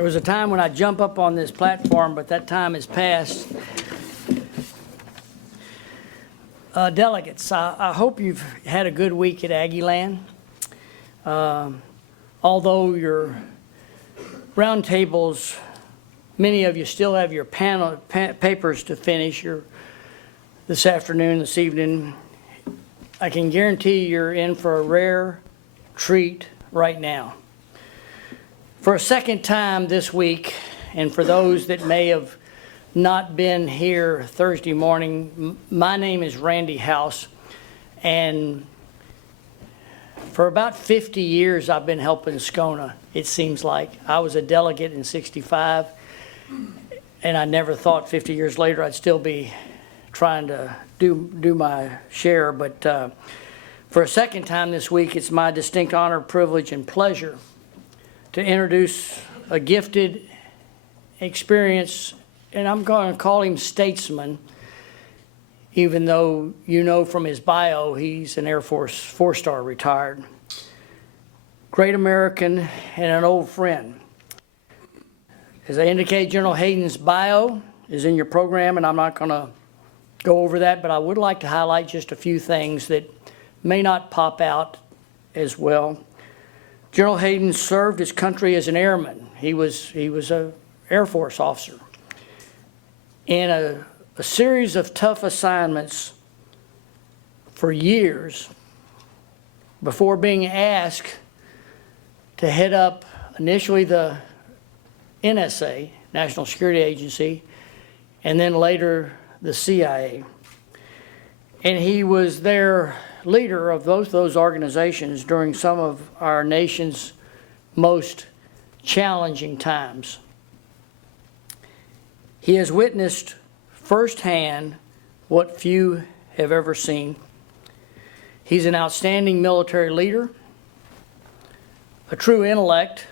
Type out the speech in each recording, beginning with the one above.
There was a time when I jump up on this platform, but that time has passed. Delegates, I hope you've had a good week at Aggieland. Although your roundtables, many of you still have your papers to finish this afternoon, this evening, I can guarantee you're in for a rare treat right now. For a second time this week, and for those that may have not been here Thursday morning, my name is Randy House, and for about 50 years I've been helping SCONA, it seems like. I was a delegate in '65, and I never thought 50 years later I'd still be trying to do my share, but for a second time this week, it's my distinct honor, privilege, and pleasure to introduce a gifted, experienced, and I'm going to call him statesman, even though you know from his bio he's an Air Force 4-star retired. Great American and an old friend. As I indicate, General Hayden's bio is in your program, and I'm not going to go over that, but I would like to highlight just a few things that may not pop out as well. General Hayden served his country as an airman. He was an Air Force officer. In a series of tough assignments for years before being asked to head up initially the NSA, National Security Agency, and then later the CIA. And he was their leader of both those organizations during some of our nation's most challenging times. He has witnessed firsthand what few have ever seen. He's an outstanding military leader, a true intellect,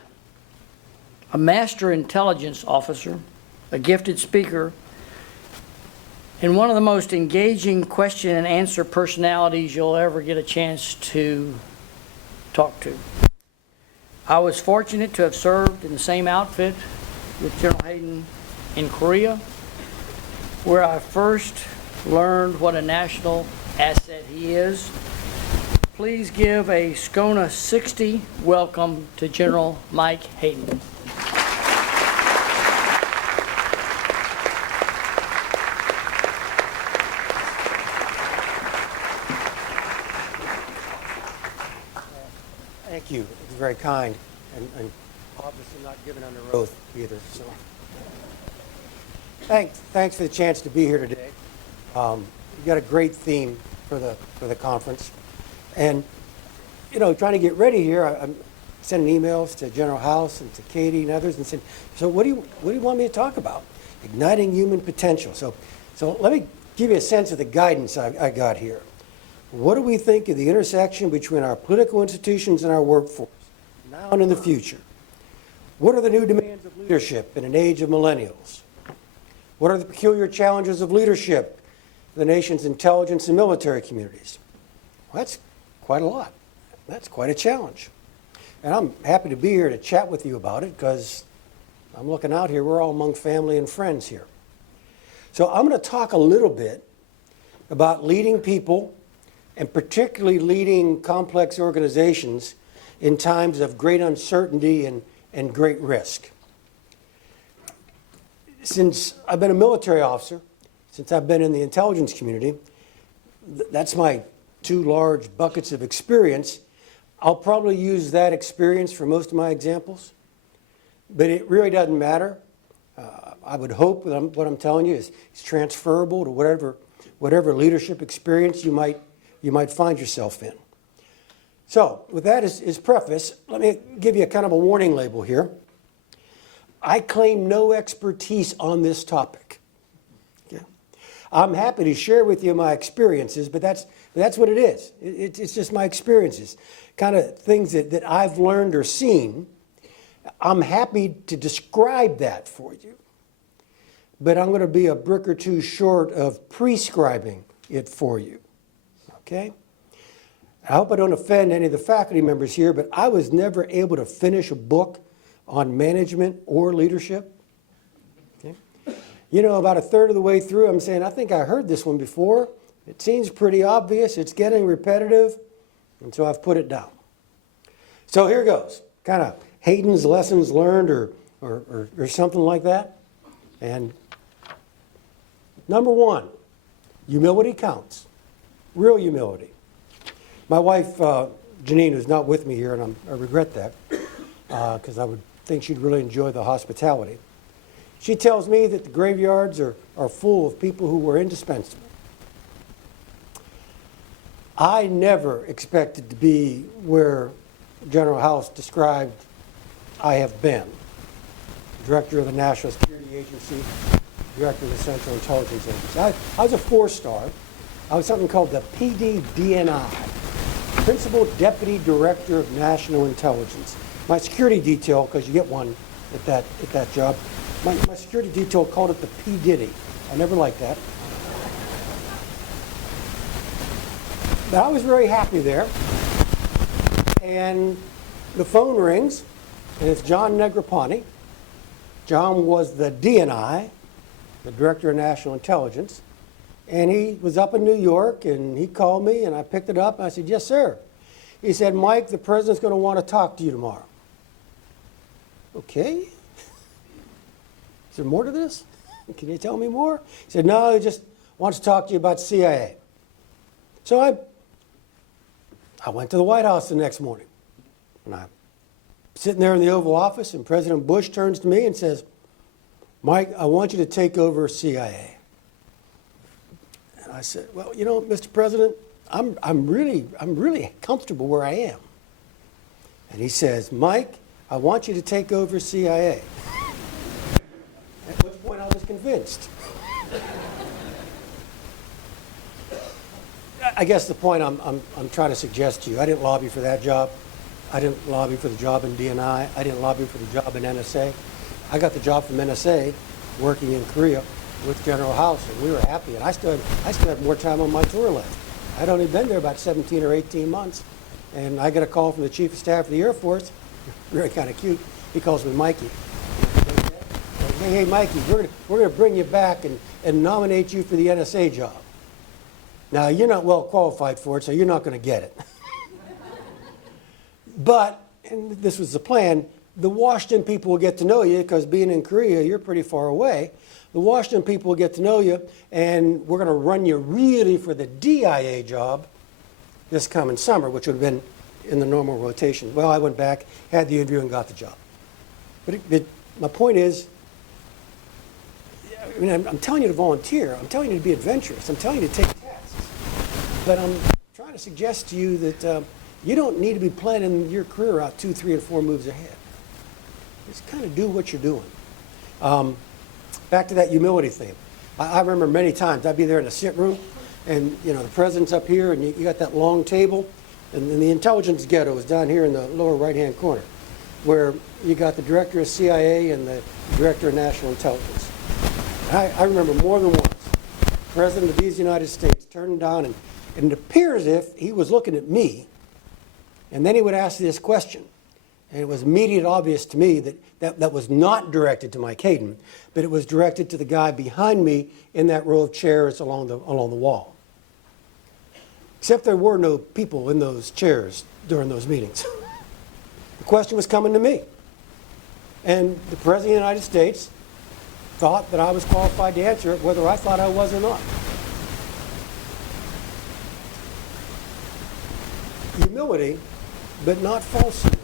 a master intelligence officer, a gifted speaker, and one of the most engaging question and answer personalities you'll ever get a chance to talk to. I was fortunate to have served in the same outfit with General Hayden in Korea, where I first learned what a national asset he is. Please give a SCONA 60 welcome to General Mike Hayden. Thank you. It's very kind, and obviously not given under oath either. So, thanks for the chance to be here today. You've got a great theme for the conference, and trying to get ready here, I'm sending emails to General House and to Katie and others, and saying, so what do you want me to talk about? Igniting human potential. So let me give you a sense of the guidance I got here. What do we think of the intersection between our political institutions and our workforce, now and in the future? What are the new demands of leadership in an age of millennials? What are the peculiar challenges of leadership in the nation's intelligence and military communities? Well, that's quite a lot. That's quite a challenge. And I'm happy to be here to chat with you about it because I'm looking out here. We're all among family and friends here. So I'm going to talk a little bit about leading people, and particularly leading complex organizations in times of great uncertainty and great risk. Since I've been a military officer, since I've been in the intelligence community, that's my two large buckets of experience. I'll probably use that experience for most of my examples, but it really doesn't matter. I would hope that what I'm telling you is transferable to whatever leadership experience you might find yourself in. So with that as preface, let me give you a kind of a warning label here. I claim no expertise on this topic. Okay? I'm happy to share with you my experiences, but that's what it is. It's just my experiences, kind of things that I've learned or seen. I'm happy to describe that for you, but I'm going to be a brick or two short of prescribing it for you. Okay? I hope I don't offend any of the faculty members here, but I was never able to finish a book on management or leadership. Okay. You know, about a third of the way through, I'm saying, I think I heard this one before. It seems pretty obvious. It's getting repetitive. And so I've put it down. So here goes. Kind of Hayden's lessons learned or something like that. And number one, humility counts. Real humility. My wife, Janine, who's not with me here, and I regret that, because I would think she'd really enjoy the hospitality. She tells me that the graveyards are full of people who were indispensable. I never expected to be where General House described I have been. Director of the National Security Agency, Director of the Central Intelligence Agency. I was a 4-star. I was something called the PDDNI, Principal Deputy Director of National Intelligence. My security detail, because you get one at that job, my security detail called it the P. Diddy. I never liked that. But I was very happy there. And the phone rings, and it's John Negroponte. John was the DNI, the Director of National Intelligence. And he was up in New York, and he called me, and I picked it up, and I said, yes, sir. He said, Mike, the president's going to want to talk to you tomorrow. Okay. Is there more to this? Can you tell me more? He said, no, he just wants to talk to you about CIA. So I went to the White House the next morning, and I'm sitting there in the Oval Office, and President Bush turns to me and says, Mike, I want you to take over CIA. And I said, well, you know, Mr. President, I'm really comfortable where I am. And he says, Mike, I want you to take over CIA. At which point I was convinced. I guess the point I'm trying to suggest to you, I didn't lobby for that job. I didn't lobby for the job in DNI. I didn't lobby for the job in NSA. I got the job from NSA working in Korea with General House, and we were happy. And I still had more time on my tour left. I'd only been there about 17 or 18 months, and I get a call from the Chief of Staff of the Air Force, really kind of cute. He calls me Mikey. Hey, Mikey, we're going to bring you back and nominate you for the NSA job. Now, you're not well qualified for it, so you're not going to get it. But, and this was the plan, the Washington people will get to know you, because being in Korea, you're pretty far away. The Washington people will get to know you, and we're going to run you really for the DIA job this coming summer, which would have been in the normal rotation. Well, I went back, had the interview, and got the job. But my point is, I mean, I'm telling you to volunteer. I'm telling you to be adventurous. I'm telling you to take tasks. But I'm trying to suggest to you that you don't need to be planning your career out 2, 3, and 4 moves ahead. Just kind of do what you're doing. Back to that humility thing. I remember many times I'd be there in the sit room, and you know the president's up here, and you got that long table, and then the intelligence ghetto is down here in the lower right-hand corner, where you got the director of CIA and the director of national intelligence. I remember more than once, the president of these United States turned down, and it appeared as if he was looking at me, and then he would ask this question. And it was immediate obvious to me that was not directed to Mike Hayden, but it was directed to the guy behind me in that row of chairs along the wall. Except there were no people in those chairs during those meetings. The question was coming to me. And the President of the United States thought that I was qualified to answer it, whether I thought I was or not. Humility, but not false humility.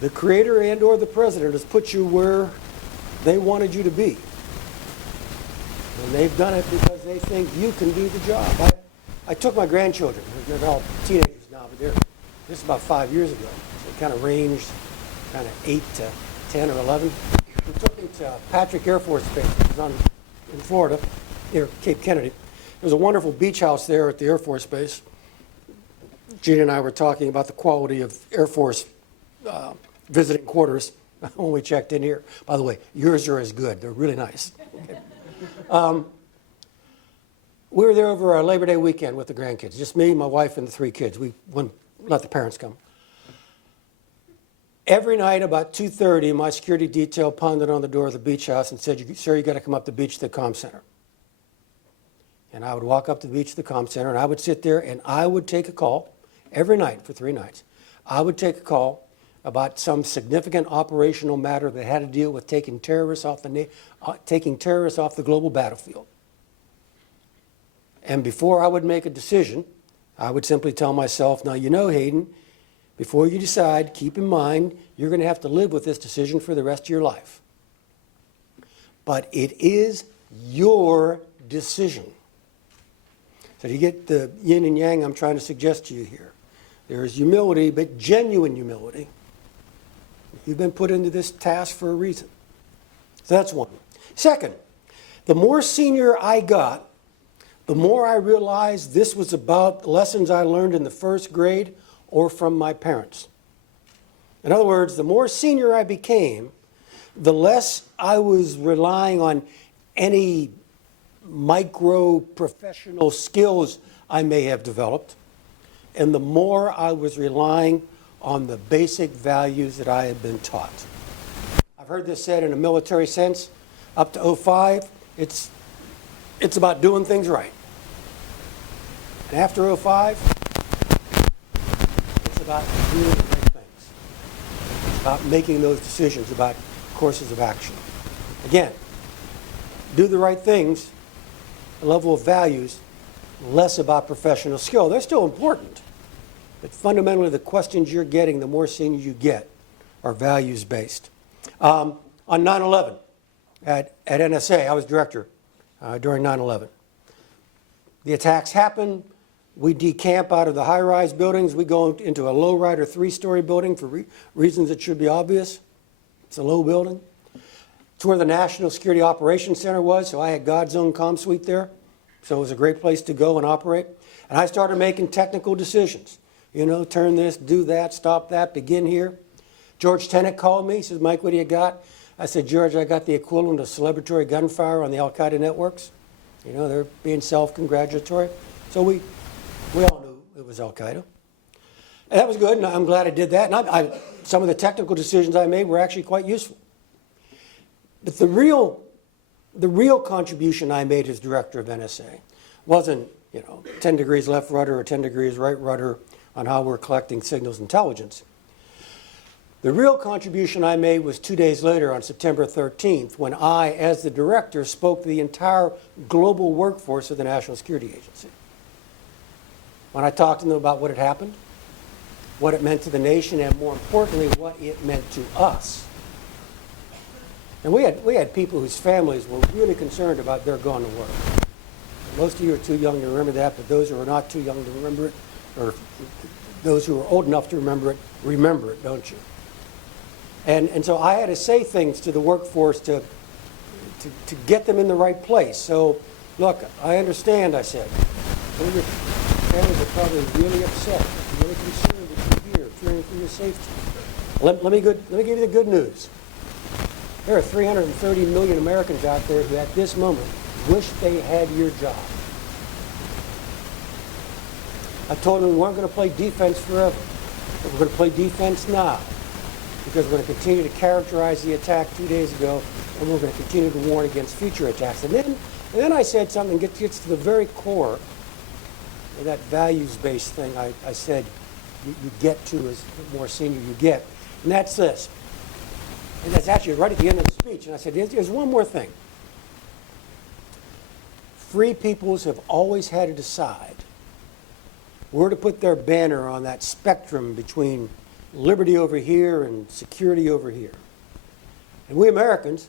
The Creator and or the President has put you where they wanted you to be. And they've done it because they think you can do the job. I took my grandchildren, they're all teenagers now, but this is about 5 years ago. So it kind of ranged kind of 8 to 10 or 11. We took them to Patrick Air Force Base, which is in Florida, near Cape Kennedy. There's a wonderful beach house there at the Air Force Base. Gene and I were talking about the quality of Air Force visiting quarters when we checked in here. By the way, yours are as good. They're really nice. Okay. We were there over our Labor Day weekend with the grandkids. Just me, my wife, and the 3 kids. We wouldn't let the parents come. Every night about 2:30, my security detail pounded on the door of the beach house and said, "Sir, you got to come up the beach to the comm center." And I would walk up to the beach to the comm center, and I would sit there, and I would take a call every night for 3 nights. I would take a call about some significant operational matter that had to deal with taking terrorists off the global battlefield. And before I would make a decision, I would simply tell myself, "Now, you know, Hayden, before you decide, keep in mind, you're going to have to live with this decision for the rest of your life. But it is your decision." So you get the yin and yang I'm trying to suggest to you here. There is humility, but genuine humility. You've been put into this task for a reason. So that's one. Second, the more senior I got, the more I realized this was about lessons I learned in the first grade or from my parents. In other words, the more senior I became, the less I was relying on any micro professional skills I may have developed, and the more I was relying on the basic values that I had been taught. I've heard this said in a military sense, up to '05, it's about doing things right. And after '05, it's about doing the right things. It's about making those decisions about courses of action. Again, do the right things, a level of values, less about professional skill. They're still important. But fundamentally, the questions you're getting, the more senior you get, are values-based. On 9/11, at NSA, I was director during 9/11. The attacks happen. We decamp out of the high-rise buildings. We go into a low-rider 3-story building for reasons that should be obvious. It's a low building. It's where the National Security Operations Center was, so I had God's own comm suite there. So it was a great place to go and operate. And I started making technical decisions. You know, turn this, do that, stop that, begin here. George Tenet called me. He says, "Mike, what do you got?" I said, "George, I got the equivalent of celebratory gunfire on the Al-Qaeda networks. You know, they're being self-congratulatory." So we all knew it was Al-Qaeda. And that was good, and I'm glad I did that. And some of the technical decisions I made were actually quite useful. But the real contribution I made as director of NSA wasn't, 10 degrees left rudder or 10 degrees right rudder on how we're collecting signals intelligence. The real contribution I made was 2 days later on September 13th, when I, as the director, spoke to the entire global workforce of the National Security Agency. When I talked to them about what had happened, what it meant to the nation, and more importantly, what it meant to us. And we had people whose families were really concerned about their going to work. Most of you are too young to remember that, but those who are not too young to remember it, or those who are old enough to remember it, don't you? And so I had to say things to the workforce to get them in the right place. So, look, I understand, I said. Some of your families are probably really upset, really concerned that you're here, fearing for your safety. Let me give you the good news. There are 330 million Americans out there who at this moment wish they had your job. I told them we weren't going to play defense forever, but we're going to play defense now, because we're going to continue to characterize the attack 2 days ago, and we're going to continue to warn against future attacks. And then I said something that gets to the very core of that values-based thing I said you get to as the more senior you get, and that's this. And that's actually right at the end of the speech. And I said, there's one more thing. Free peoples have always had to decide where to put their banner on that spectrum between liberty over here and security over here. And we Americans,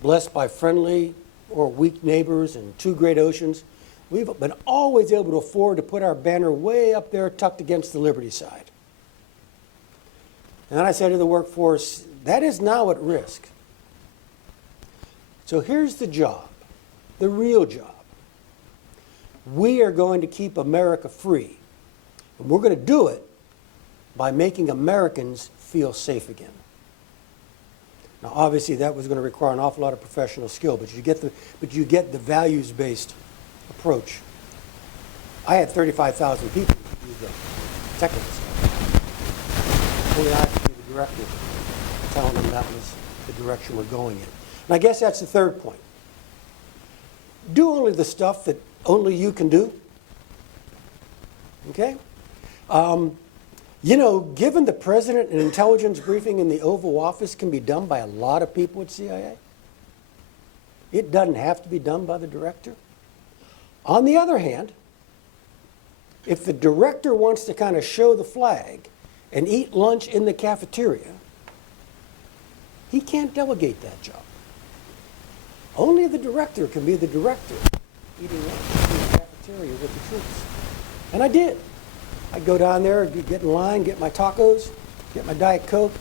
blessed by friendly or weak neighbors and 2 great oceans, we've been always able to afford to put our banner way up there tucked against the liberty side. And then I said to the workforce, that is now at risk. So here's the job, the real job. We are going to keep America free. And we're going to do it by making Americans feel safe again. Now, obviously, that was going to require an awful lot of professional skill, but you get the values-based approach. I had 35,000 people do the technical stuff. Only I could do the director, telling them that was the direction we're going in. And I guess that's the third point. Do only the stuff that only you can do. Okay? You know, given the president, an intelligence briefing in the Oval Office can be done by a lot of people at CIA. It doesn't have to be done by the director. On the other hand, if the director wants to kind of show the flag and eat lunch in the cafeteria, he can't delegate that job. Only the director can be the director eating lunch in the cafeteria with the troops. And I did. I'd go down there, get in line, get my tacos, get my Diet Coke,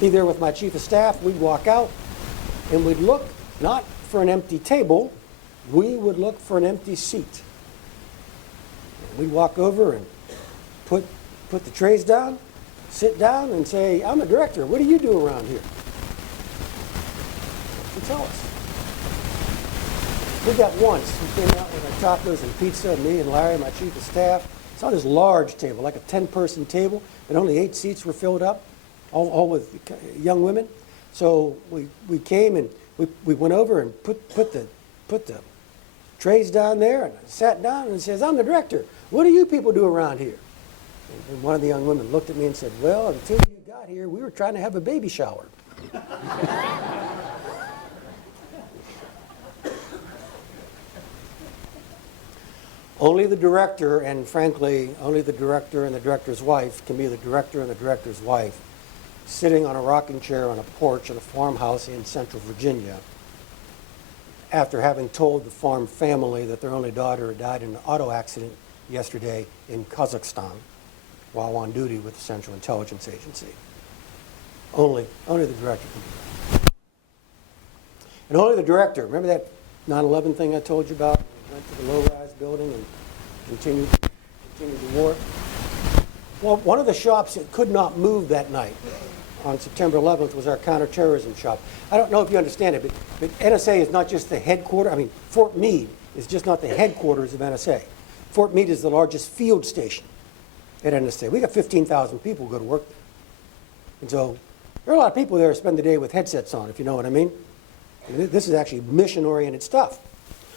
be there with my chief of staff. We'd walk out, and we'd look not for an empty table, we would look for an empty seat. We'd walk over and put the trays down, sit down, and say, I'm a director. What do you do around here? You tell us. We did that once. We came out with our tacos and pizza, me and Larry, my chief of staff. It's on this large table, like a 10-person table, and only 8 seats were filled up, all with young women. So we came and we went over and put the trays down there, and I sat down and says, I'm the director. What do you people do around here? And one of the young women looked at me and said, well, until you got here, we were trying to have a baby shower. Only the director, and frankly, only the director and the director's wife can be the director and the director's wife sitting on a rocking chair on a porch in a farmhouse in Central Virginia after having told the farm family that their only daughter had died in an auto accident yesterday in Kazakhstan while on duty with the Central Intelligence Agency. Only the director can do that. And only the director, remember that 9/11 thing I told you about? We went to the low-rise building and continued the war. Well, one of the shops that could not move that night on September 11th was our counterterrorism shop. I don't know if you understand it, but NSA is not just the headquarters. I mean, Fort Meade is just not the headquarters of NSA. Fort Meade is the largest field station at NSA. We got 15,000 people who go to work there. And so there are a lot of people there who spend the day with headsets on, if you know what I mean. This is actually mission-oriented stuff.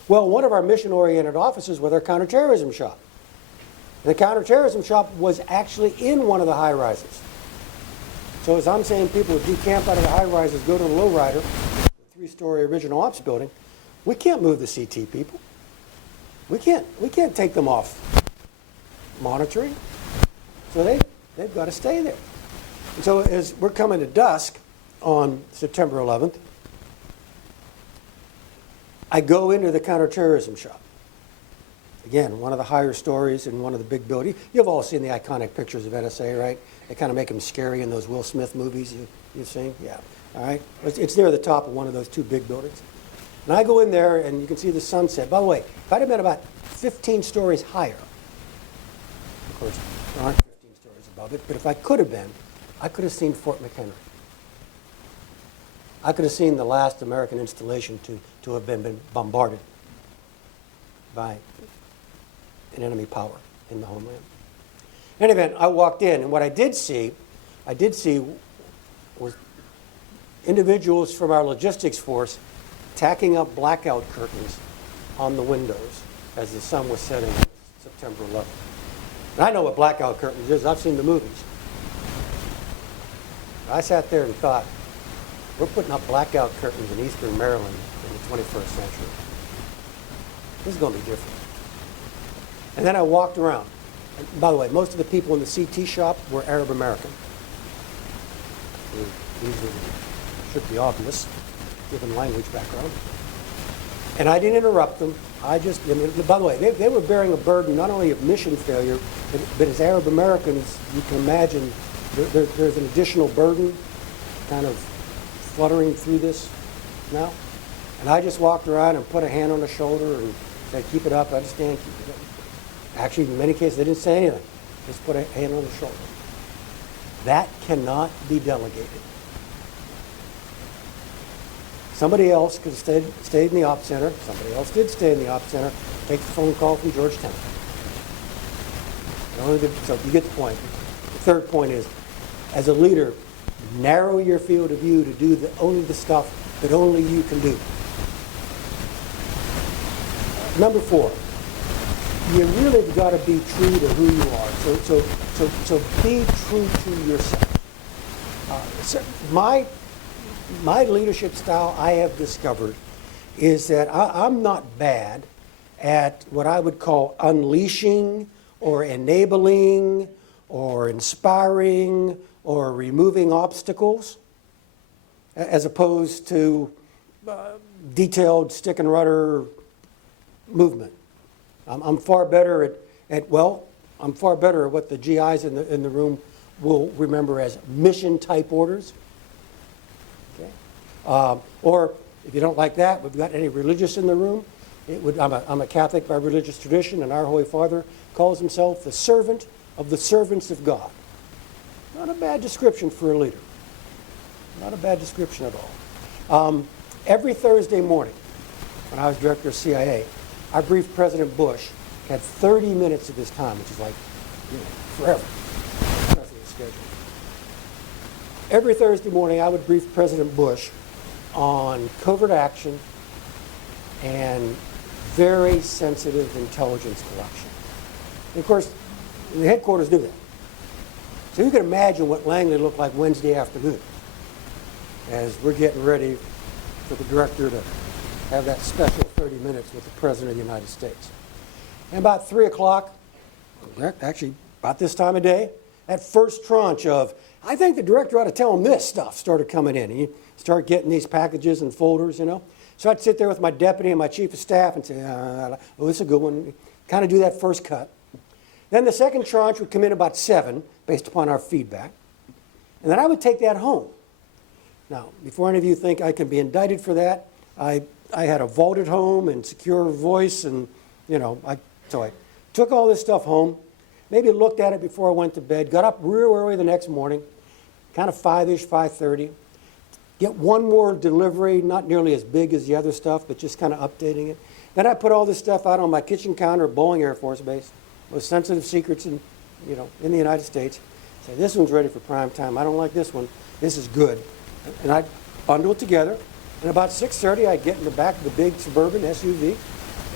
Well, one of our mission-oriented offices was our counterterrorism shop. And the counterterrorism shop was actually in one of the high-rises. So as I'm saying, people who decamp out of the high-rises, go to the low-rider, the 3-story original ops building, we can't move the CT people. We can't take them off monitoring. So they've got to stay there. And so as we're coming to dusk on September 11th, I go into the counterterrorism shop. Again, one of the higher stories in one of the big buildings. You've all seen the iconic pictures of NSA, right? They kind of make them scary in those Will Smith movies you've seen. Yeah, all right? It's near the top of one of those 2 big buildings. And I go in there, and you can see the sunset. By the way, if I'd have been about 15 stories higher, of course, there aren't 15 stories above it, but if I could have been, I could have seen Fort McHenry. I could have seen the last American installation to have been bombarded by an enemy power in the homeland. In any event, I walked in, and what I did see was individuals from our logistics force tacking up blackout curtains on the windows as the sun was setting on September 11th. And I know what blackout curtains is. I've seen the movies. I sat there and thought, we're putting up blackout curtains in eastern Maryland in the 21st century. This is going to be different. And then I walked around. And by the way, most of the people in the CT shop were Arab American. These should be obvious, given language background. And I didn't interrupt them. By the way, they were bearing a burden not only of mission failure, but as Arab Americans, you can imagine there's an additional burden kind of fluttering through this now. And I just walked around and put a hand on the shoulder and said, keep it up, I understand, keep it up. Actually, in many cases, they didn't say anything. Just put a hand on the shoulder. That cannot be delegated. Somebody else could have stayed in the op center. Somebody else did stay in the op center. Take the phone call from Georgetown. So you get the point. The third point is, as a leader, narrow your field of view to do only the stuff that only you can do. Number 4, you really have got to be true to who you are. So be true to yourself. My leadership style, I have discovered, is that I'm not bad at what I would call unleashing or enabling or inspiring or removing obstacles, as opposed to detailed stick and rudder movement. I'm far better at what the GIs in the room will remember as mission type orders. Okay? Or if you don't like that, we've got any religious in the room. I'm a Catholic by religious tradition, and our Holy Father calls himself the servant of the servants of God. Not a bad description for a leader. Not a bad description at all. Every Thursday morning, when I was director of CIA, I briefed President Bush, had 30 minutes of his time, which is like, forever. President's schedule. Every Thursday morning, I would brief President Bush on covert action and very sensitive intelligence collection. And of course, the headquarters do that. So you can imagine what Langley looked like Wednesday afternoon as we're getting ready for the director to have that special 30 minutes with the President of the United States. And about 3 o'clock, actually about this time of day, that first tranche of, I think the director ought to tell him this stuff, started coming in. And you start getting these packages and folders, So I'd sit there with my deputy and my chief of staff and say, oh, this is a good one. Kind of do that first cut. Then the second tranche would come in about 7, based upon our feedback. And then I would take that home. Now, before any of you think I can be indicted for that, I had a vaulted home and secure voice, and, so I took all this stuff home, maybe looked at it before I went to bed, got up real early the next morning, kind of 5-ish, 5:30, get one more delivery, not nearly as big as the other stuff, but just kind of updating it. Then I put all this stuff out on my kitchen counter at Bolling Air Force Base, most sensitive secrets in the United States. Say, this one's ready for prime time. I don't like this one. This is good. And I'd bundle it together. And about 6:30, I'd get in the back of the big Suburban SUV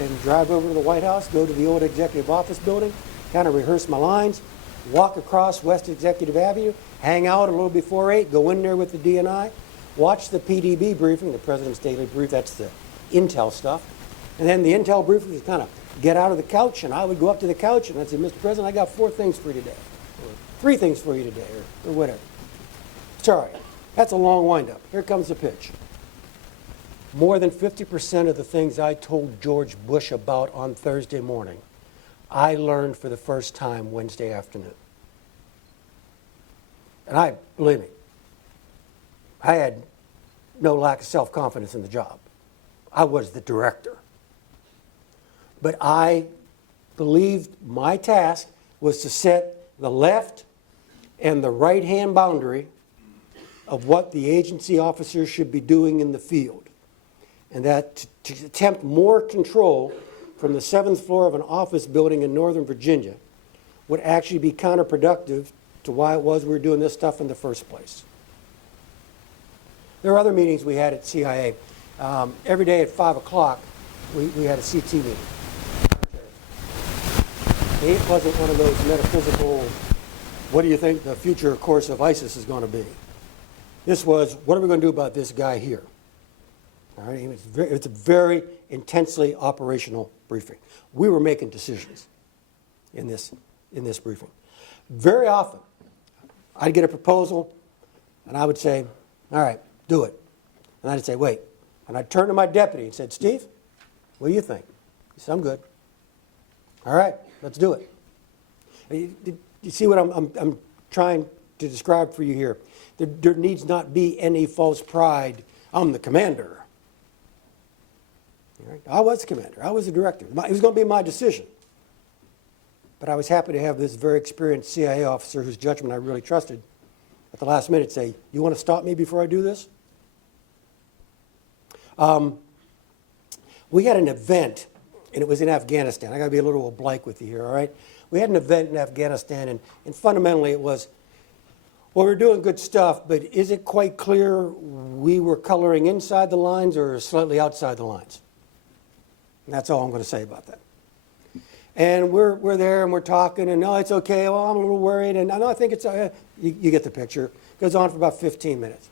and drive over to the White House, go to the old Executive Office building, kind of rehearse my lines, walk across West Executive Avenue, hang out a little before 8, go in there with the DNI, watch the PDB briefing, the President's Daily Brief, that's the intel stuff. And then the intel briefing is kind of get out of the couch, and I would go up to the couch and I'd say, Mr. President, I got 4 things for you today, or 3 things for you today, or whatever. Sorry, that's a long wind-up. Here comes the pitch. More than 50% of the things I told George Bush about on Thursday morning, I learned for the first time Wednesday afternoon. And believe me, I had no lack of self-confidence in the job. I was the director. But I believed my task was to set the left and the right-hand boundary of what the agency officers should be doing in the field. And that to attempt more control from the 7th floor of an office building in Northern Virginia would actually be counterproductive to why it was we were doing this stuff in the first place. There are other meetings we had at CIA. Every day at 5 o'clock, we had a CT meeting. It wasn't one of those metaphysical, what do you think the future course of ISIS is going to be? This was, what are we going to do about this guy here? All right, it's a very intensely operational briefing. We were making decisions in this briefing. Very often, I'd get a proposal, and I would say, all right, do it. And I'd say, wait. And I'd turn to my deputy and said, Steve, what do you think? He said, I'm good. All right, let's do it. You see what I'm trying to describe for you here? There needs not be any false pride. I'm the commander. I was the commander. I was the director. It was going to be my decision. But I was happy to have this very experienced CIA officer whose judgment I really trusted at the last minute say, you want to stop me before I do this? We had an event, and it was in Afghanistan. I got to be a little oblique with you here, all right? We had an event in Afghanistan, and fundamentally it was, Well, we're doing good stuff, but is it quite clear we were coloring inside the lines or slightly outside the lines? And that's all I'm going to say about that. And we're there and we're talking, and no, it's okay. Well, I'm a little worried, and no, I think it's you get the picture. It goes on for about 15 minutes.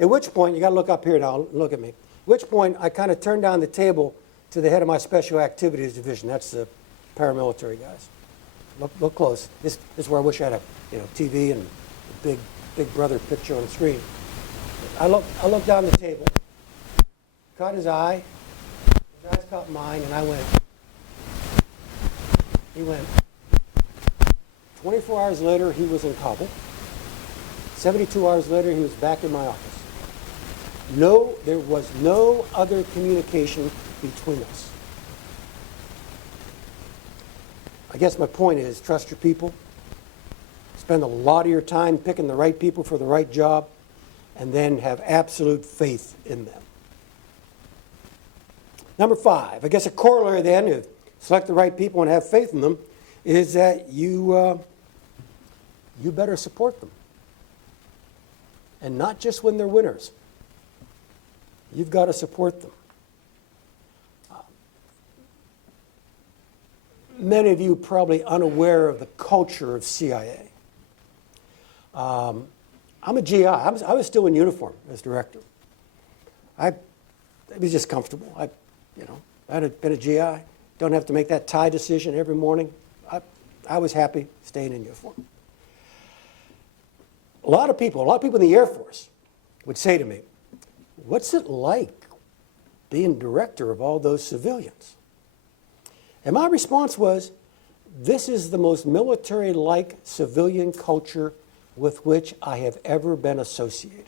At which point, you got to look up here now. Look at me. At which point, I kind of turned down the table to the head of my special activities division. That's the paramilitary guys. Look close. This is where I wish I had a TV and a big brother picture on the screen. I looked down the table, caught his eye. His eyes caught mine, and I went. He went. 24 hours later, he was in Kabul. 72 hours later, he was back in my office. No, there was no other communication between us. I guess my point is, trust your people. Spend a lot of your time picking the right people for the right job, and then have absolute faith in them. Number 5, I guess a corollary then, if select the right people and have faith in them, is that you better support them. And not just when they're winners. You've got to support them. Many of you probably unaware of the culture of CIA. I'm a GI. I was still in uniform as director. I was just comfortable. I had been a GI. Don't have to make that tie decision every morning. I was happy staying in uniform. A lot of people in the Air Force would say to me, what's it like being director of all those civilians? And my response was, this is the most military-like civilian culture with which I have ever been associated.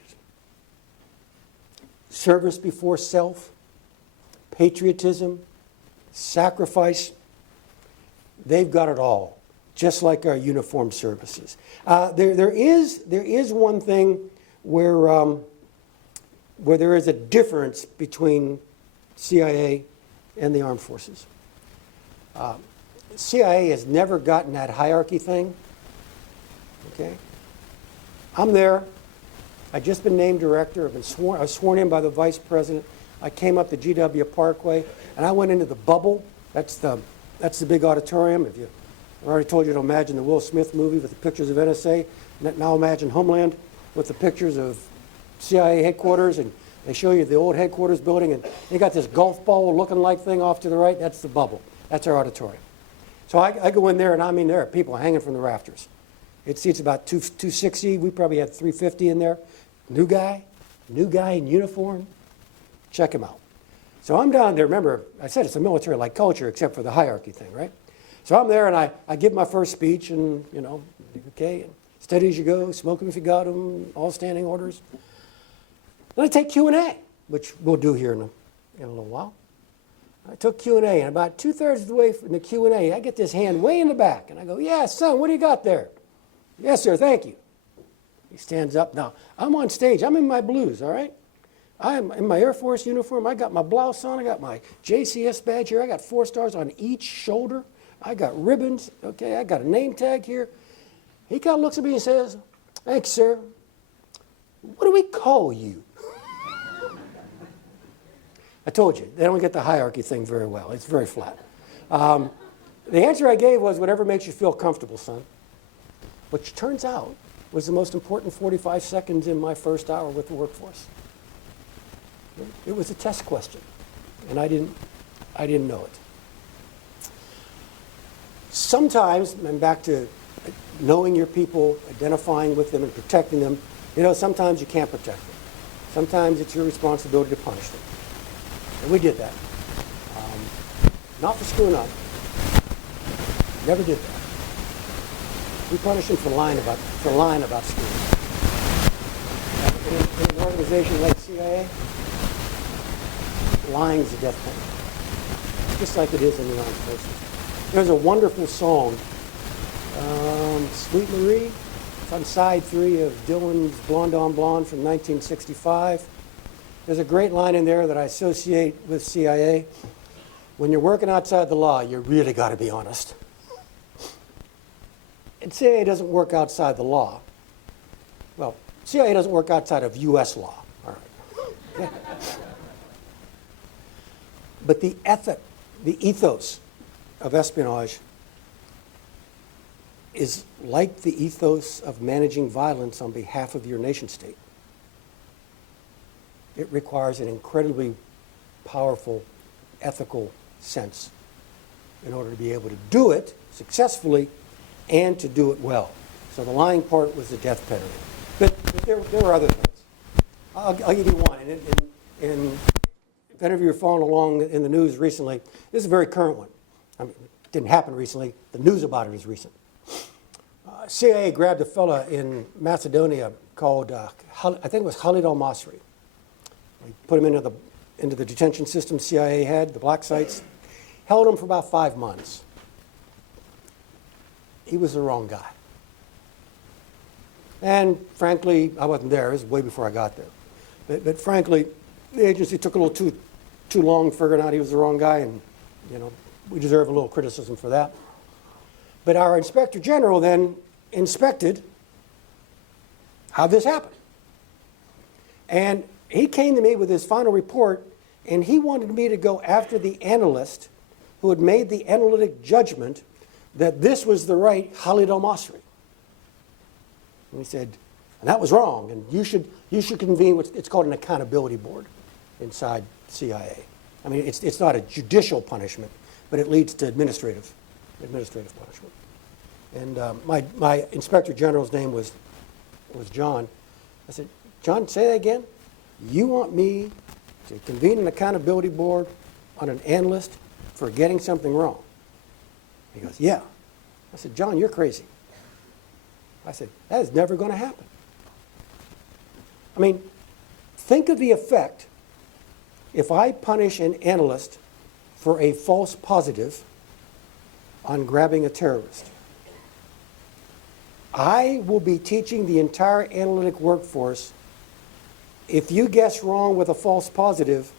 Service before self, patriotism, sacrifice, they've got it all, just like our uniformed services. There is one thing where there is a difference between CIA and the armed forces. CIA has never gotten that hierarchy thing. Okay, I'm there. I've just been named director. I was sworn in by the vice president. I came up the GW Parkway, and I went into the bubble. That's the big auditorium. I already told you to imagine the Will Smith movie with the pictures of NSA. Now imagine Homeland with the pictures of CIA headquarters, and they show you the old headquarters building, and they got this golf ball looking like thing off to the right. That's the bubble. That's our auditorium. So I go in there, and I mean, there are people hanging from the rafters. It seats about 260. We probably had 350 in there. New guy in uniform. Check him out. So I'm down there. Remember, I said it's a military-like culture, except for the hierarchy thing, right? So I'm there, and I give my first speech, and, okay, steady as you go, smoke them if you got them, all standing orders. Then I take Q&A, which we'll do here in a little while. I took Q&A, and about 2/3 of the way in the Q&A, I get this hand way in the back, and I go, yeah, son, what do you got there? Yes, sir, thank you. He stands up. Now, I'm on stage. I'm in my blues, all right? I'm in my Air Force uniform. I got my blouse on. I got my JCS badge here. I got 4 stars on each shoulder. I got ribbons. Okay, I got a name tag here. He kind of looks at me and says, thanks, sir. What do we call you? I told you, they don't get the hierarchy thing very well. It's very flat. The answer I gave was, whatever makes you feel comfortable, son. Which turns out was the most important 45 seconds in my first hour with the workforce. It was a test question, and I didn't know it. Sometimes, and back to knowing your people, identifying with them, and protecting them, sometimes you can't protect them. Sometimes it's your responsibility to punish them. And we did that. Not for screwing up. Never did that. We punished them for lying about screwing up. In an organization like CIA, lying is a death penalty, just like it is in the armed forces. There's a wonderful song, Sweet Marie. It's on side 3 of Dylan's Blonde on Blonde from 1965. There's a great line in there that I associate with CIA. When you're working outside the law, you really got to be honest. And CIA doesn't work outside the law. Well, CIA doesn't work outside of U.S. law. All right. But the ethic, the ethos of espionage is like the ethos of managing violence on behalf of your nation state. It requires an incredibly powerful ethical sense in order to be able to do it successfully and to do it well. So the lying part was the death penalty. But there were other things. I'll give you one. And if any of you are following along in the news recently, this is a very current one. I mean, it didn't happen recently. The news about it is recent. CIA grabbed a fella in Macedonia called, I think it was Khalid al-Masri. They put him into the detention system CIA had, the black sites. Held him for about 5 months. He was the wrong guy. And frankly, I wasn't there. It was way before I got there. But frankly, the agency took a little too long figuring out he was the wrong guy, and we deserve a little criticism for that. But our Inspector General then inspected how this happened. And he came to me with his final report, and he wanted me to go after the analyst who had made the analytic judgment that this was the right Khalid al-Masri. And he said, and that was wrong, and you should convene it's called an accountability board inside CIA. I mean, it's not a judicial punishment, but it leads to administrative punishment. And my Inspector General's name was John. I said, John, say that again? You want me to convene an accountability board on an analyst for getting something wrong? He goes, yeah. I said, John, you're crazy. I said, that is never going to happen. I mean, think of the effect if I punish an analyst for a false positive on grabbing a terrorist. I will be teaching the entire analytic workforce, if you guess wrong with a false positive,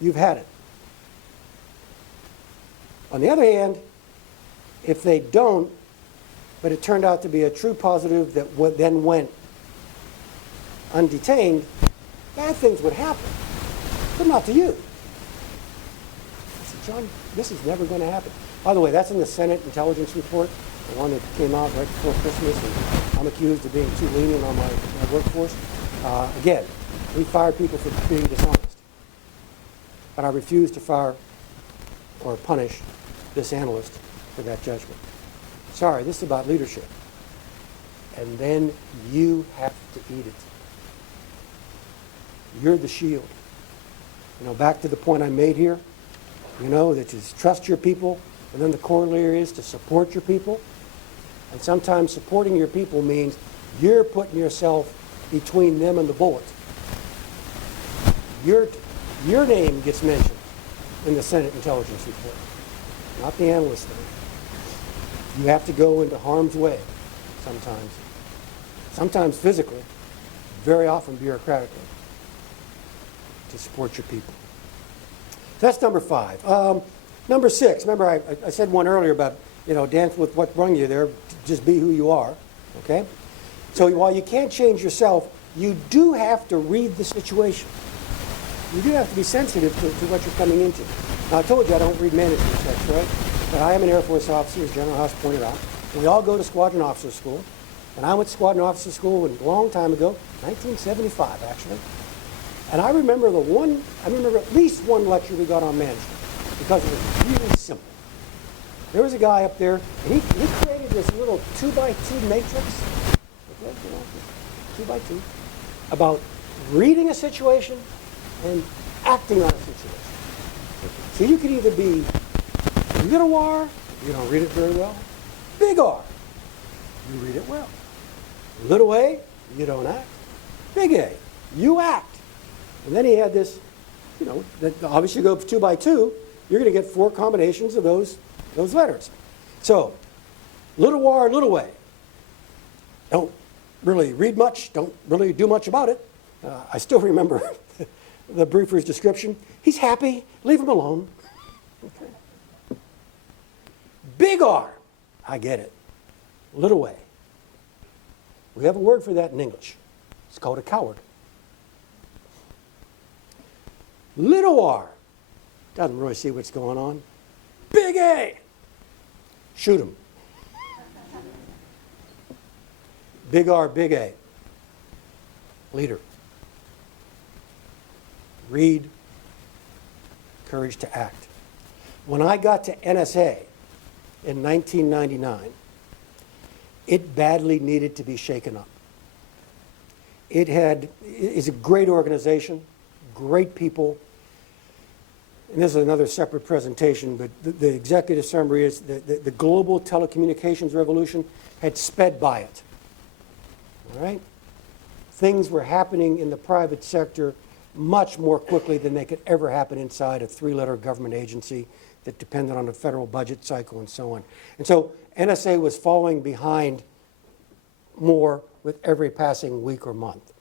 you've had it. On the other hand, if they don't, but it turned out to be a true positive that then went undetained, bad things would happen, but not to you. I said, John, this is never going to happen. By the way, that's in the Senate intelligence report, the one that came out right before Christmas, and I'm accused of being too lenient on my workforce. Again, we fire people for being dishonest, but I refuse to fire or punish this analyst for that judgment. Sorry, this is about leadership. And then you have to eat it. You're the shield. Back to the point I made here, that you trust your people, and then the corollary is to support your people. And sometimes supporting your people means you're putting yourself between them and the bullet. Your name gets mentioned in the Senate intelligence report, not the analyst name. You have to go into harm's way sometimes physically, very often bureaucratically, to support your people. That's number 5. Number 6, remember I said one earlier about, dance with what brung you there, just be who you are, okay? So while you can't change yourself, you do have to read the situation. You do have to be sensitive to what you're coming into. Now, I told you I don't read management text, right? But I am an Air Force officer, as General House pointed out. We all go to Squadron Officer School. And I went to Squadron Officer School a long time ago, 1975, actually. And I remember at least one lecture we got on management, because it was really simple. There was a guy up there, and he created this little 2x2 matrix, 2x2, about reading a situation and acting on a situation. So you could either be little R, you don't read it very well. Big R, you read it well. Little a, you don't act. Big A, you act. And then he had this, that obviously go 2x2, you're going to get 4 combinations of those letters. So, little R, little a. Don't really read much, don't really do much about it. I still remember the briefer's description. He's happy, leave him alone. Okay. Big R, I get it. Little a. We have a word for that in English. It's called a coward. Little r doesn't really see what's going on. Big A, shoot him. Big R, big A, leader. Read, courage to act. When I got to NSA in 1999, it badly needed to be shaken up. It is a great organization, great people. And this is another separate presentation, but the executive summary is the global telecommunications revolution had sped by it. All right? Things were happening in the private sector much more quickly than they could ever happen inside a three-letter government agency that depended on a federal budget cycle and so on. And so NSA was falling behind more with every passing week or month.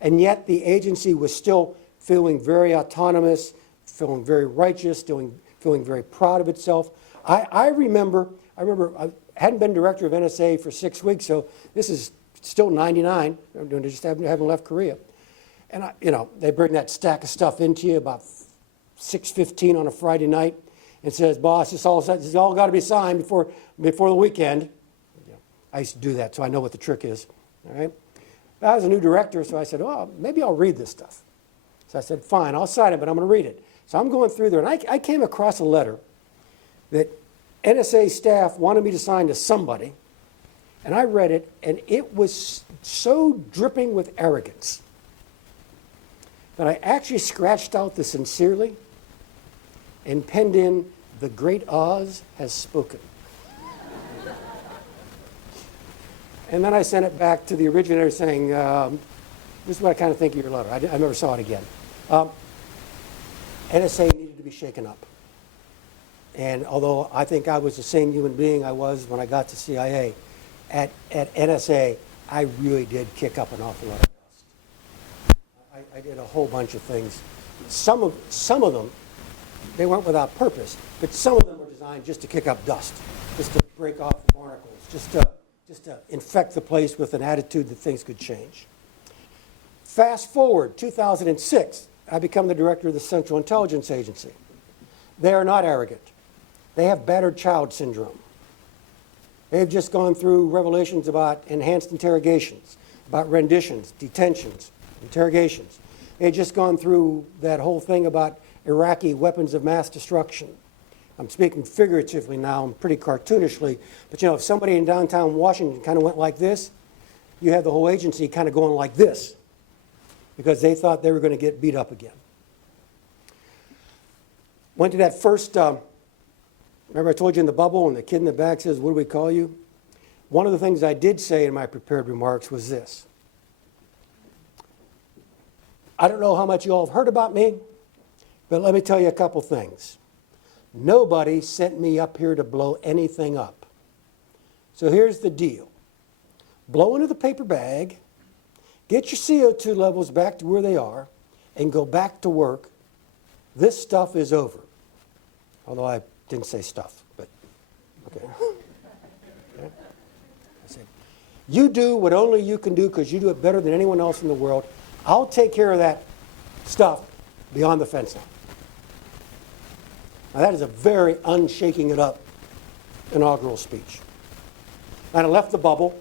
And yet the agency was still feeling very autonomous, feeling very righteous, feeling very proud of itself. I remember I hadn't been director of NSA for 6 weeks, so this is still 99, just haven't left Korea. And they bring that stack of stuff into you about 6:15 on a Friday night and says, boss, this all got to be signed before the weekend. I used to do that, so I know what the trick is. All right? I was a new director, so I said, oh, maybe I'll read this stuff. So I said, fine, I'll sign it, but I'm going to read it. So I'm going through there, and I came across a letter that NSA staff wanted me to sign to somebody, and I read it, and it was so dripping with arrogance that I actually scratched out the sincerely and penned in, the great Oz has spoken. And then I sent it back to the originator saying, this is what I kind of think of your letter. I never saw it again. NSA needed to be shaken up. And although I think I was the same human being I was when I got to CIA, at NSA, I really did kick up an awful lot of dust. I did a whole bunch of things. Some of them, they weren't without purpose, but some of them were designed just to kick up dust, just to break off the barnacles, just to infect the place with an attitude that things could change. Fast forward, 2006, I become the director of the Central Intelligence Agency. They are not arrogant. They have battered child syndrome. They've just gone through revelations about enhanced interrogations, about renditions, detentions, interrogations. They've just gone through that whole thing about Iraqi weapons of mass destruction. I'm speaking figuratively now and pretty cartoonishly, but if somebody in downtown Washington kind of went like this, you have the whole agency kind of going like this because they thought they were going to get beat up again. Went to that first, remember I told you in the bubble and the kid in the back says, what do we call you? One of the things I did say in my prepared remarks was this. I don't know how much you all have heard about me, but let me tell you a couple things. Nobody sent me up here to blow anything up. So here's the deal. Blow into the paper bag, get your CO2 levels back to where they are, and go back to work. This stuff is over. Although I didn't say stuff, but okay. I said, you do what only you can do because you do it better than anyone else in the world. I'll take care of that stuff beyond the fence line. Now that is a very unshaking it up inaugural speech. And I left the bubble,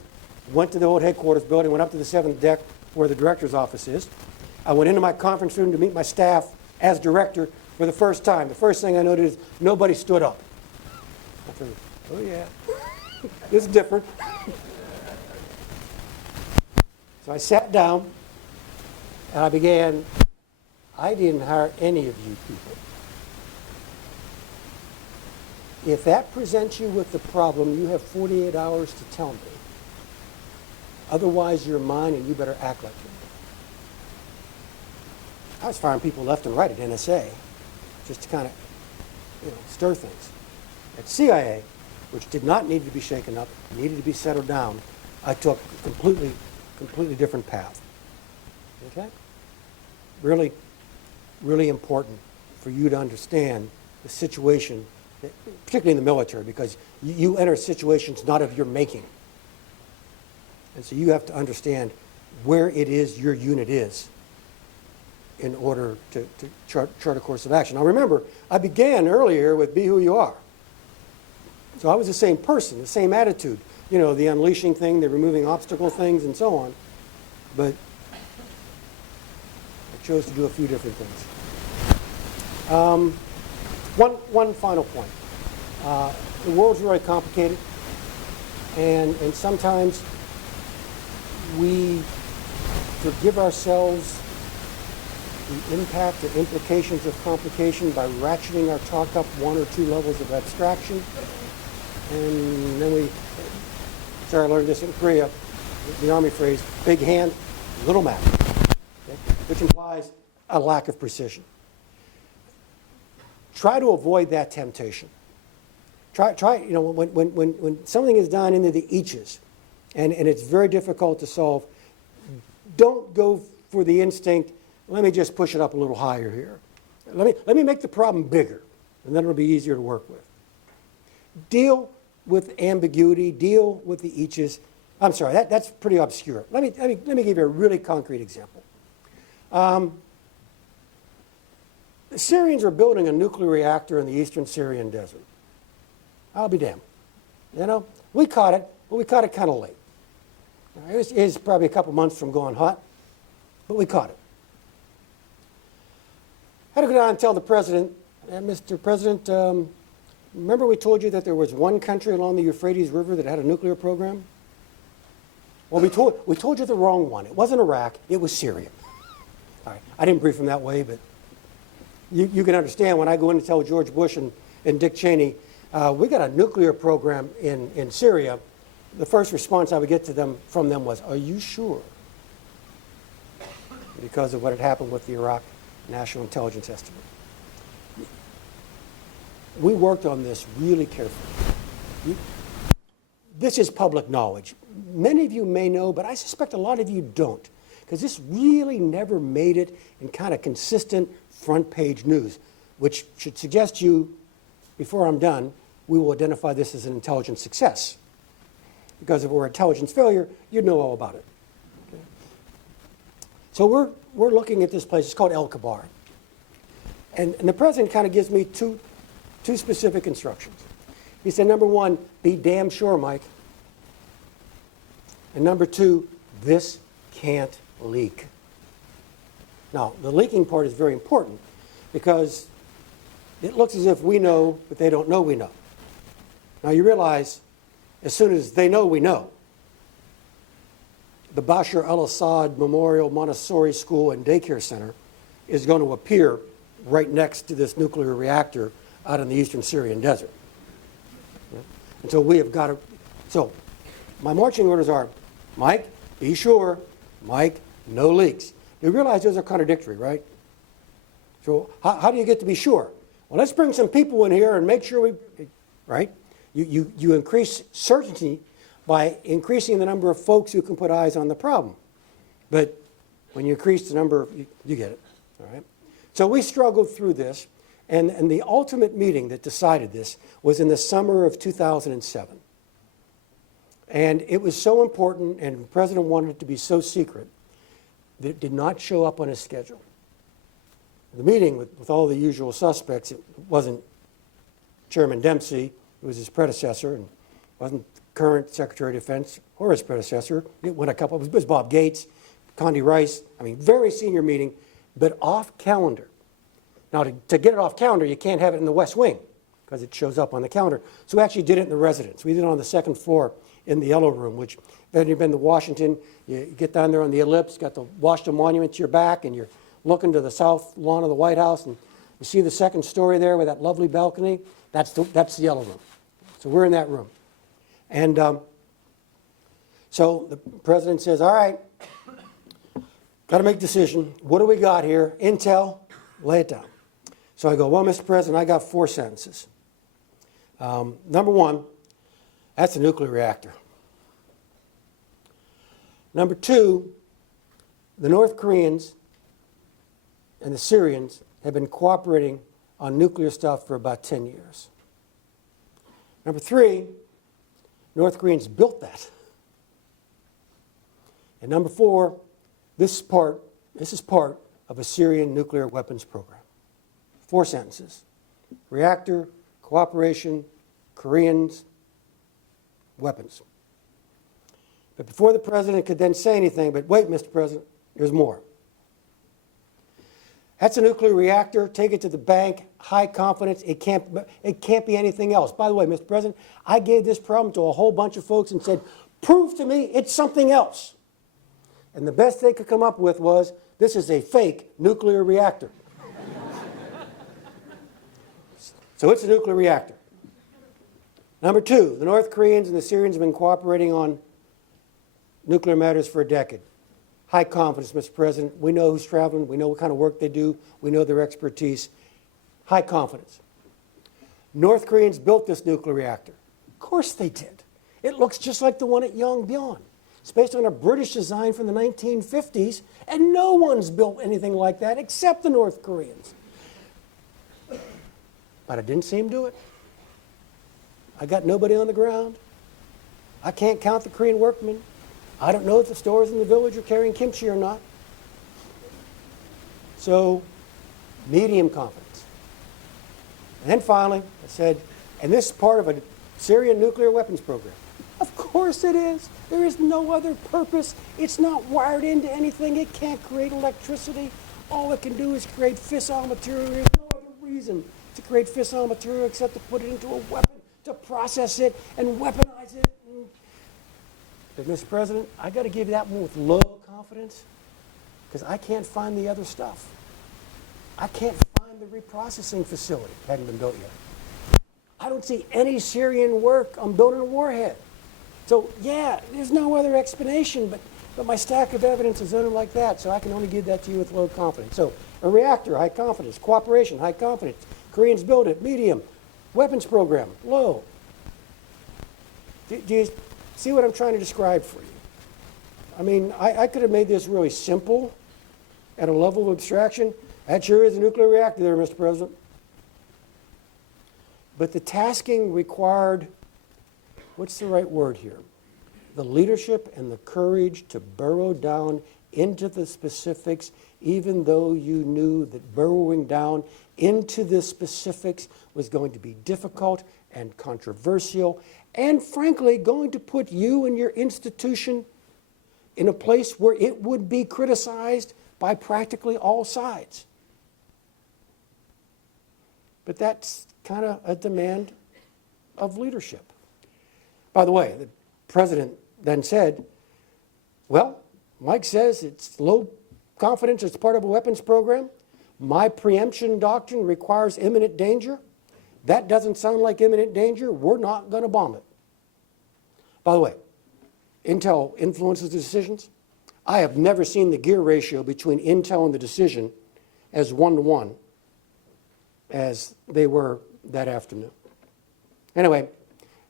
went to the old headquarters building, went up to the 7th deck where the director's office is. I went into my conference room to meet my staff as director for the first time. The first thing I noticed is nobody stood up. I thought, oh yeah, this is different. So I sat down and I began, I didn't hire any of you people. If that presents you with the problem, you have 48 hours to tell me. Otherwise, you're mine and you better act like it. I was firing people left and right at NSA just to kind of, stir things. At CIA, which did not need to be shaken up, needed to be settled down, I took a completely different path. Okay? Really, really important for you to understand the situation, particularly in the military, because you enter situations not of your making. And so you have to understand where it is your unit is in order to chart a course of action. Now remember, I began earlier with be who you are. So I was the same person, the same attitude. You know, the unleashing thing, the removing obstacle things, and so on. But I chose to do a few different things. One final point. The world's really complicated, and sometimes we forgive ourselves the impact or implications of complication by ratcheting our talk up 1 or 2 levels of abstraction. And then I learned this in Korea, the Army phrase, big hand, little map, okay? Which implies a lack of precision. Try to avoid that temptation. Try, you know, when something is done into the eaches, and it's very difficult to solve, don't go for the instinct, let me just push it up a little higher here. Let me make the problem bigger, and then it'll be easier to work with. Deal with ambiguity, deal with the eaches. I'm sorry, that's pretty obscure. Let me give you a really concrete example. The Syrians are building a nuclear reactor in the eastern Syrian desert. I'll be damned. You know, we caught it, but we caught it kind of late. It was probably a couple months from going hot, but we caught it. I had to go down and tell the president, Mr. President, remember we told you that there was one country along the Euphrates River that had a nuclear program? Well, we told you the wrong one. It wasn't Iraq, it was Syria. All right, I didn't brief him that way, but you can understand when I go in to tell George Bush and Dick Cheney, we got a nuclear program in Syria, the first response I would get from them was, are you sure? Because of what had happened with the Iraq National Intelligence Estimate. We worked on this really carefully. This is public knowledge. Many of you may know, but I suspect a lot of you don't, because this really never made it in kind of consistent front page news, which should suggest you, before I'm done, we will identify this as an intelligence success. Because if it were intelligence failure, you'd know all about it. Okay? So we're looking at this place. It's called El Kabar. And the president kind of gives me two specific instructions. He said, number one, be damn sure, Mike. And number two, this can't leak. Now, the leaking part is very important because it looks as if we know, but they don't know we know. Now, you realize as soon as they know we know, the Bashar al-Assad Memorial Montessori School and Daycare Center is going to appear right next to this nuclear reactor out in the eastern Syrian desert. And so we have got to, so my marching orders are, Mike, be sure, Mike, no leaks. You realize those are contradictory, right? So how do you get to be sure? Well, let's bring some people in here and make sure we, right? You increase certainty by increasing the number of folks who can put eyes on the problem. But when you increase the number, you get it, all right? So we struggled through this, and the ultimate meeting that decided this was in the summer of 2007. And it was so important, and the president wanted it to be so secret, that it did not show up on his schedule. The meeting with all the usual suspects, it wasn't Chairman Dempsey, it was his predecessor, and wasn't current Secretary of Defense or his predecessor. It was Bob Gates, Condi Rice, I mean, very senior meeting, but off calendar. Now, to get it off calendar, you can't have it in the West Wing because it shows up on the calendar. So we actually did it in the residence. We did it on the second floor in the Yellow Room, which, if you've been to Washington, you get down there on the ellipse, got the Washington Monument to your back, and you're looking to the south lawn of the White House, and you see the second story there with that lovely balcony. That's the Yellow Room. So we're in that room. And so the president says, all right, got to make a decision. What do we got here? Intel, lay it down. So I go, well, Mr. President, I got 4 sentences. Number one, that's a nuclear reactor. Number two, the North Koreans and the Syrians have been cooperating on nuclear stuff for about 10 years. Number three, North Koreans built that. And number 4, this is part of a Syrian nuclear weapons program. 4 sentences. Reactor, cooperation, Koreans, weapons. But before the president could then say anything, but wait, Mr. President, there's more. That's a nuclear reactor. Take it to the bank. High confidence. It can't be anything else. By the way, Mr. President, I gave this problem to a whole bunch of folks and said, prove to me it's something else. And the best they could come up with was, this is a fake nuclear reactor. So it's a nuclear reactor. Number 2, the North Koreans and the Syrians have been cooperating on nuclear matters for a decade. High confidence, Mr. President. We know who's traveling. We know what kind of work they do. We know their expertise. High confidence. North Koreans built this nuclear reactor. Of course they did. It looks just like the one at Yongbyon. It's based on a British design from the 1950s, and no one's built anything like that except the North Koreans. But I didn't see him do it. I got nobody on the ground. I can't count the Korean workmen. I don't know if the stores in the village are carrying kimchi or not. So, medium confidence. And then finally, I said, and this is part of a Syrian nuclear weapons program. Of course it is. There is no other purpose. It's not wired into anything. It can't create electricity. All it can do is create fissile material. There's no other reason to create fissile material except to put it into a weapon, to process it and weaponize it. But Mr. President, I got to give you that one with low confidence because I can't find the other stuff. I can't find the reprocessing facility. Hadn't been built yet. I don't see any Syrian work on building a warhead. So yeah, there's no other explanation, but my stack of evidence is only like that, so I can only give that to you with low confidence. So a reactor, high confidence. Cooperation, high confidence. Koreans build it, medium. Weapons program, low. Do you see what I'm trying to describe for you? I mean, I could have made this really simple at a level of abstraction. That sure is a nuclear reactor there, Mr. President. But the tasking required, what's the right word here? The leadership and the courage to burrow down into the specifics, even though you knew that burrowing down into the specifics was going to be difficult and controversial, and frankly, going to put you and your institution in a place where it would be criticized by practically all sides. But that's kind of a demand of leadership. By the way, the president then said, well, Mike says it's low confidence, it's part of a weapons program. My preemption doctrine requires imminent danger. That doesn't sound like imminent danger. We're not going to bomb it. By the way, Intel influences the decisions. I have never seen the gear ratio between Intel and the decision as 1-to-1 as they were that afternoon. Anyway,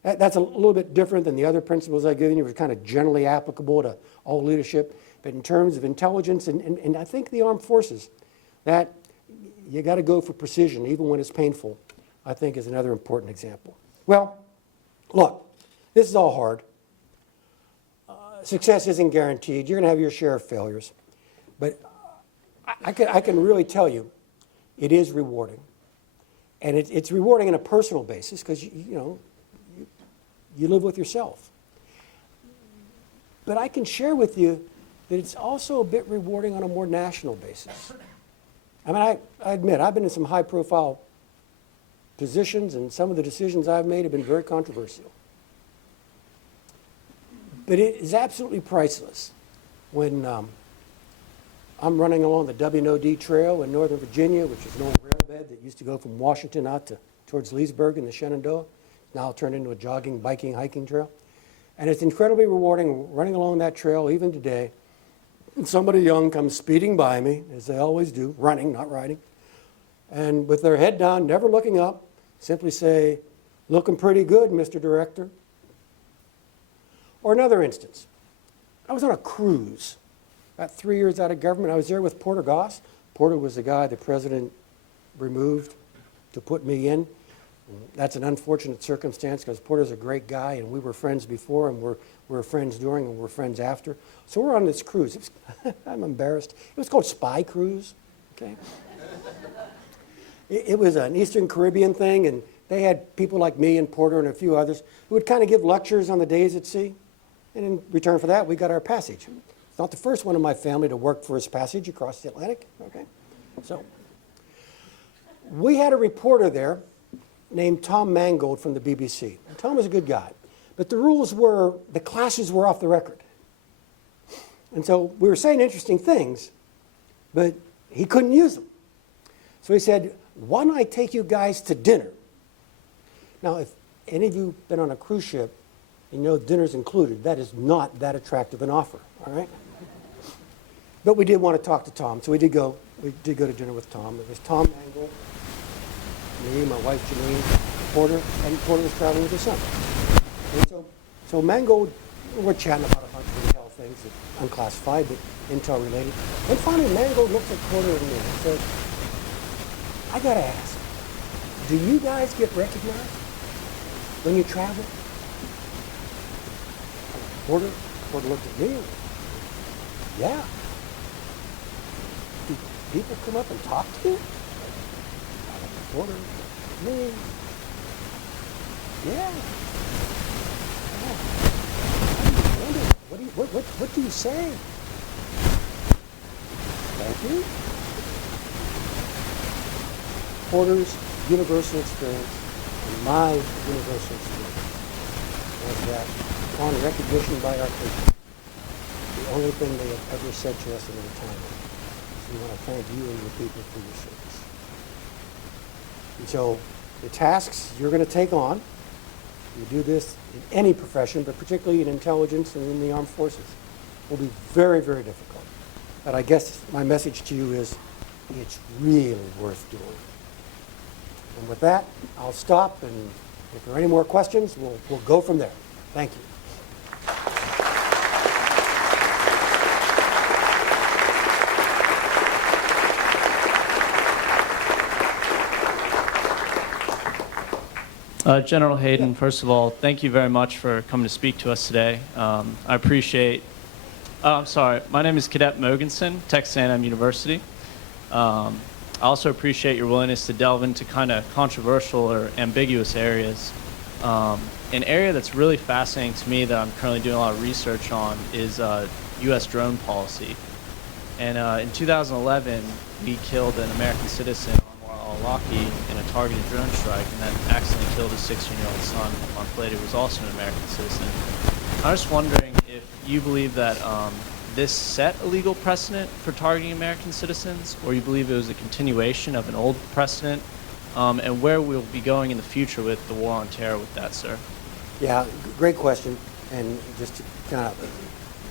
that's a little bit different than the other principles I've given you, which are kind of generally applicable to all leadership. But in terms of intelligence and I think the armed forces, that you got to go for precision, even when it's painful, I think is another important example. Well, look, this is all hard. Success isn't guaranteed. You're going to have your share of failures. But I can really tell you, it is rewarding. And it's rewarding on a personal basis because, you live with yourself. But I can share with you that it's also a bit rewarding on a more national basis. I mean, I admit, I've been in some high-profile positions, and some of the decisions I've made have been very controversial. But it is absolutely priceless when I'm running along the W&OD Trail in Northern Virginia, which is an old railbed that used to go from Washington out towards Leesburg in the Shenandoah. Now turned into a jogging, biking, hiking trail. And it's incredibly rewarding running along that trail even today. And somebody young comes speeding by me, as they always do, running, not riding, and with their head down, never looking up, simply say, "Looking pretty good, Mr. Director." Or another instance, I was on a cruise about 3 years out of government. I was there with Porter Goss. Porter was the guy the president removed to put me in. That's an unfortunate circumstance because Porter's a great guy, and we were friends before, and we're friends during, and we're friends after. So we're on this cruise. I'm embarrassed. It was called Spy Cruise, okay? It was an Eastern Caribbean thing, and they had people like me and Porter and a few others who would kind of give lectures on the days at sea. And in return for that, we got our passage. It's not the first one in my family to work for his passage across the Atlantic, okay? So we had a reporter there named Tom Mangold from the BBC. And Tom was a good guy. But the rules were, the classes were off the record. And so we were saying interesting things, but he couldn't use them. So he said, why don't I take you guys to dinner? Now, if any of you have been on a cruise ship, you know dinner's included. That is not that attractive an offer, all right? But we did want to talk to Tom, so we did go to dinner with Tom. It was Tom Mangold, me, my wife Janine, Porter, and Porter was traveling with his son. And so Mangold, we're chatting about a bunch of intel things that unclassified, but intel related. And finally Mangold looked at Porter and me and said, I gotta ask, do you guys get recognized when you travel? Porter looked at me. Yeah. Do people come up and talk to you? Porter, me. Yeah. What do you say? Thank you. Porter's universal experience and my universal experience was that upon recognition by our people, the only thing they have ever said to us in retirement is we want to thank you and your people for your service. And so the tasks you're going to take on, you do this in any profession, but particularly in intelligence and in the armed forces, will be very, very difficult. But I guess my message to you is it's really worth doing. And with that, I'll stop, and if there are any more questions, we'll go from there. Thank you. General Hayden, first of all, thank you very much for coming to speak to us today. I appreciate, I'm sorry, my name is Cadet Mogensen, Texas A&M University. I also appreciate your willingness to delve into kind of controversial or ambiguous areas. An area that's really fascinating to me that I'm currently doing a lot of research on is U.S. drone policy. And in 2011, we killed an American citizen, Al-Awlaki, in a targeted drone strike, and that accidentally killed his 16-year-old son. A month later, he was also an American citizen. I'm just wondering if you believe that this set a legal precedent for targeting American citizens, or you believe it was a continuation of an old precedent, and where we'll be going in the future with the war on terror with that, sir. Yeah, great question. And just to kind of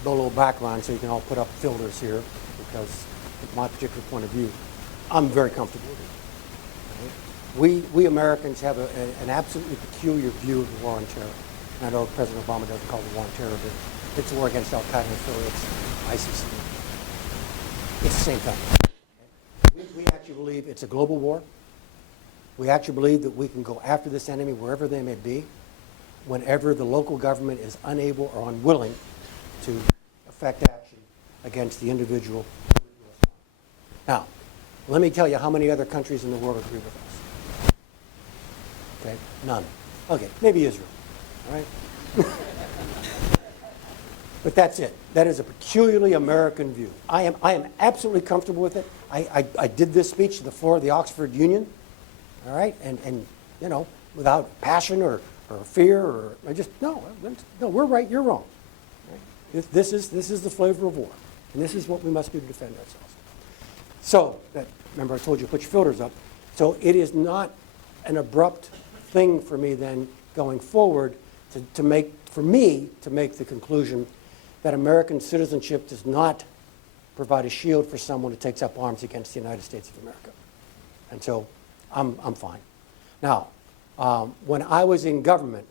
go a little background so you can all put up filters here, because from my particular point of view, I'm very comfortable with it. We Americans have an absolutely peculiar view of the war on terror. And I know President Obama doesn't call it the war on terror, but it's a war against Al-Qaeda affiliates, ISIS. It's the same thing. We actually believe it's a global war. We actually believe that we can go after this enemy wherever they may be, whenever the local government is unable or unwilling to effect action against the individual. Now, let me tell you how many other countries in the world agree with us. Okay, none. Okay, maybe Israel, all right? But that's it. That is a peculiarly American view. I am absolutely comfortable with it. I did this speech to the floor of the Oxford Union, all right? And you know, without passion or fear or no, we're right, you're wrong. Right? This is the flavor of war, and this is what we must do to defend ourselves. So, remember I told you put your filters up. So it is not an abrupt thing for me then going forward to make the conclusion that American citizenship does not provide a shield for someone who takes up arms against the United States of America. And so I'm fine. Now, when I was in government,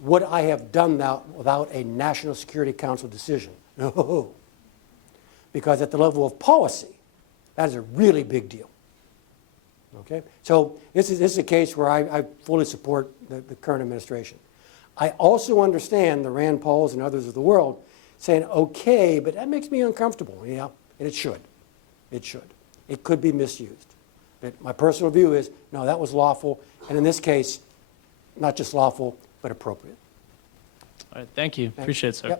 would I have done that without a National Security Council decision? No. Because at the level of policy, that is a really big deal. Okay? So this is a case where I fully support the current administration. I also understand the Rand Pauls and others of the world saying, okay, but that makes me uncomfortable. Yeah, and it should. It should. It could be misused. But my personal view is, no, that was lawful, and in this case, not just lawful, but appropriate. All right, thank you. Appreciate it, sir. Yep.